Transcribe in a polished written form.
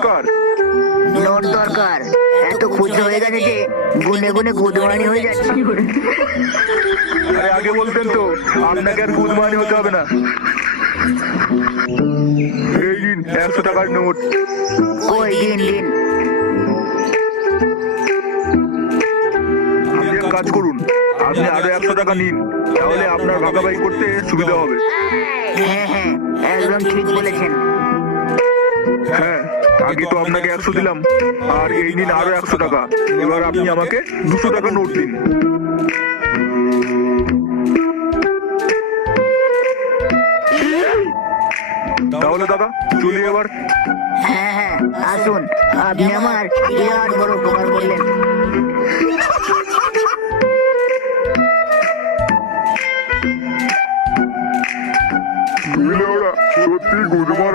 দরকার? নোট দরকার। এত খুচরো হয়ে গেছে যে গুনে গুনে গুদমানি হয়ে যাচ্ছে। আরে আগে বলতেন তো, আপনাকে আর গুদমানি হতে হবে না। এই নিন 100 টাকার নোট। ওই দিন দিন। আপনি এক কাজ করুন, আপনি আরো 100 টাকা নিন, তাহলে আপনার ভাগাভাগি করতে সুবিধা হবে। হ্যাঁ হ্যাঁ, একদম ঠিক বলেছেন। হ্যাঁ, আগে তো আপনাকে 100 দিলাম, আর এই নিন আরো 100 টাকা। এবার আপনি আমাকে 200 টাকা নোট দিন। তাহলে দাদা চলি এবার। হ্যাঁ হ্যাঁ, আসুন। আপনি আমার বিরাট বড় উপকার করলেন। সত্যি গুদমান